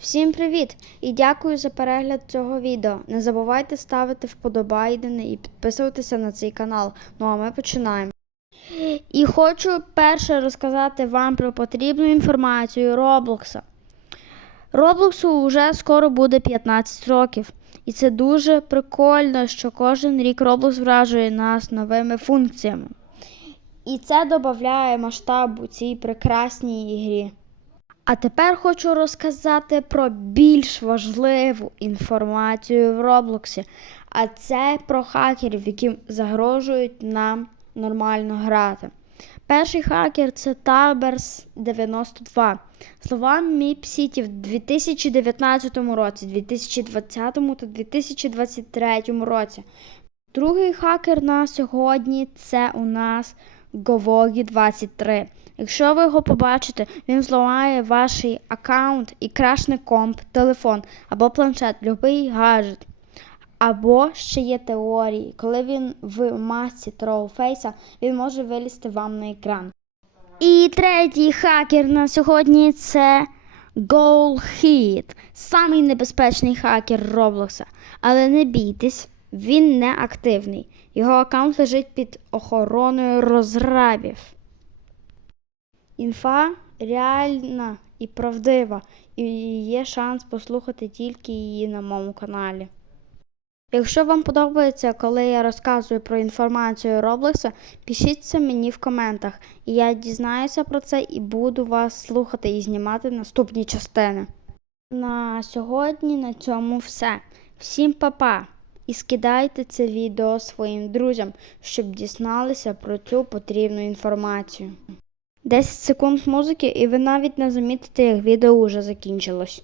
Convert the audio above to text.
Всім привіт і дякую за перегляд цього відео. Не забувайте ставити вподобайдени і підписуватися на цей канал. Ну а ми починаємо. І хочу перше розказати вам про потрібну інформацію Роблокса. Роблоксу вже скоро буде 15 років. І це дуже прикольно, що кожен рік Roblox вражує нас новими функціями. І це додає масштабу цій прекрасній ігрі. А тепер хочу розказати про більш важливу інформацію в Роблоксі, а це про хакерів, які загрожують нам нормально грати. Перший хакер це Таберс 92. Словами Міпсіті в 2019 році, 2020 та 2023 році. Другий хакер на сьогодні це у нас Govoggy 23. Якщо ви його побачите, він зламає ваш аккаунт і крашне комп, телефон або планшет, будь-який гаджет. Або ще є теорії, коли він в масці тролфейса, він може вилізти вам на екран. І третій хакер на сьогодні це GoalHit, самий небезпечний хакер Роблокса. Але не бійтесь, він не активний. Його аккаунт лежить під охороною розрабів. Інфа реальна і правдива, і є шанс послухати тільки її на моєму каналі. Якщо вам подобається, коли я розказую про інформацію Роблокса, пишіть це мені в коментах, і я дізнаюся про це і буду вас слухати і знімати наступні частини. На сьогодні на цьому все. Всім па-па! І скидайте це відео своїм друзям, щоб дізналися про цю потрібну інформацію. 10 секунд музики, і ви навіть не замітите, як відео вже закінчилось.